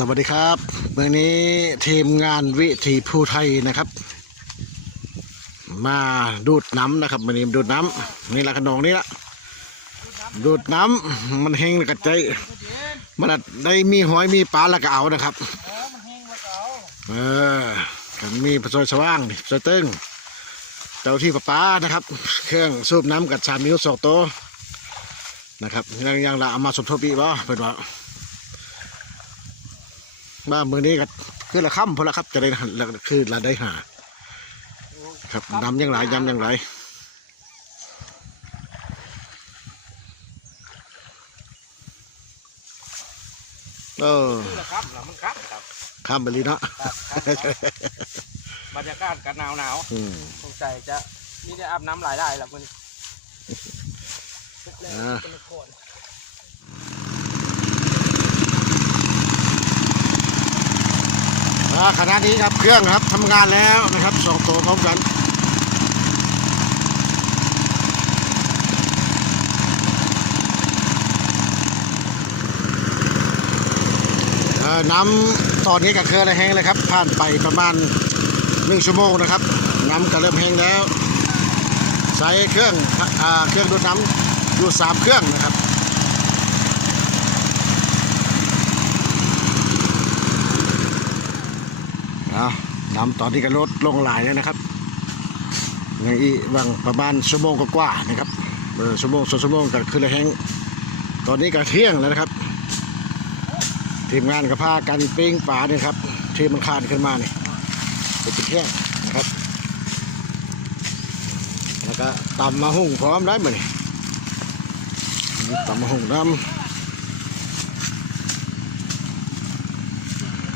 สวัสดีครับวันนี้ทีมงานวิถีภูไทยนะครับ มาดูดน้ำนะครับวันนี้ดูดน้ำนี่ละขนองนี่ละดูดน้ำมันเฮงกระใจมันได้มีหอยมีปลาแล้วก็เอานะครับเออกันมีปลาซอยสว่างปลาซอยตึงเจ้าที่ปลาปานะครับ เครื่องสูบน้ำกับชามนิ้วสองโตนะครับยังยังละเอามาสมทบอีกบ่เป็นว่า มาเมืองนี้ก็คือละค่ำพอละครับ จะได้ละคือละได้หา ครับน้ำยังไหลย้ำยังไหลเออนี่แหละครับแล้วมันครับครับข้ามไปเลยเนาะบรรยากาศกันหนาวหนาวอืมๆสงสัยจะมีได้อาบน้ำหลายได้แล้วมันอ่า อ่า ขณะนี้ครับเครื่องครับทำงานแล้วนะครับสองตัวพร้อมกันเอ่อน้ำตอนนี้ก็เคลื่อนแห้งเลยครับ ผ่านไปประมาณหนึ่งชั่วโมงนะครับ น้ำก็เริ่มแห้งแล้วใช้เครื่องอเครื่องดูดน้ำอยู่สามเครื่องนะครับ เอา น้ำตอนนี้ก็ลดลงหลายแล้วนะครับในอีบางประมาณชั่วโมงกว่าๆนะครับชั่วโมงสองชั่วโมงก็คือละแห้งตอนนี้ก็เที่ยงแล้วนะครับ ทีมงานก็พากันปิ้งปลาเนี่ยครับที่มันคานขึ้นมาเนี่ยไปเป็นเที่ยงนะครับ แล้วก็ตำมาหุ่งพร้อมได้ไหมนี่ตำมาหุ่งน้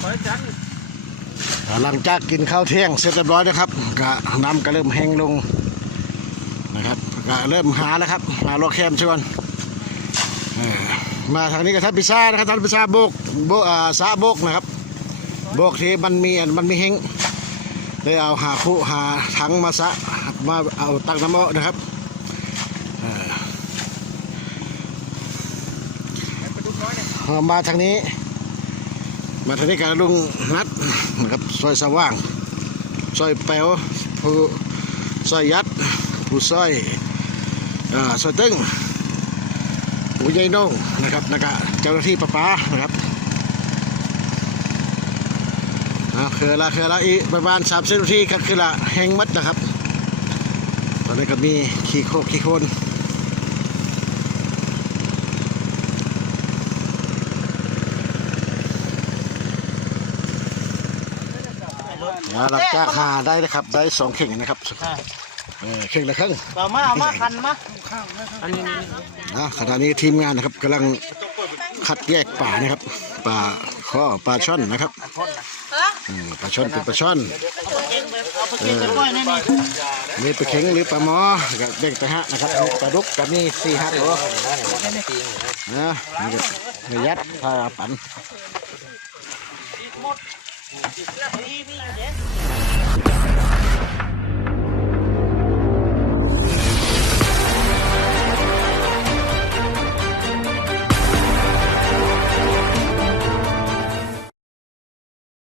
ขอจันำ หลังจากกินข้าวเที่ยงเสร็จเรียบร้อยนะครับก็น้ำก็เริ่มแห้งลงนะครับก็เริ่มหาแล้วครับหาโลแคมชวนเอ่อมาทางนี้ก็ท่านพิซซ่านะครับท่านพิซซ่าโบกโบกอ่าสาโบกนะครับ โบกที่มันมีอันมันมีเฮงได้เอาหาคู่หาถังมาสะมาเอาตักน้ำเอานะครับเอ่อไปดูน้อยเนี่ยเอามาทางนี้ มาทางนี้กับลุงนัดนะครับซอยสว่างซอยแปวผู้ซอยยัดผู้ซอยอ่าซอยตึ้งผู้ใหญ่โน่งนะครับแล้วก็เจ้าหน้าที่ประปานะครับอ่าคือละคือละอีประมาณสามสิบนาทีก็คือละแห้งมัดนะครับ ตอนนี้ก็มีขี้โคกขี้โคน อ่าหลังจากหาได้นะครับ ได้สองเข่งนะครับเออเข่งละครึ่งเอามาเอามาคันมาอันนี้นะขณะนี้ทีมงานนะครับกำลังคัดแยกป่านะครับป่าข้อปลาช่อนนะครับอืมปลาช่อนเป็นปลาช่อนเออมีปลาเข็งหรือปลาหมอกับเด็กตะฮะนะครับปลาดุกกับนี่สี่ห้าตัวนะนี่ก็นี่ยัดพาปัน เ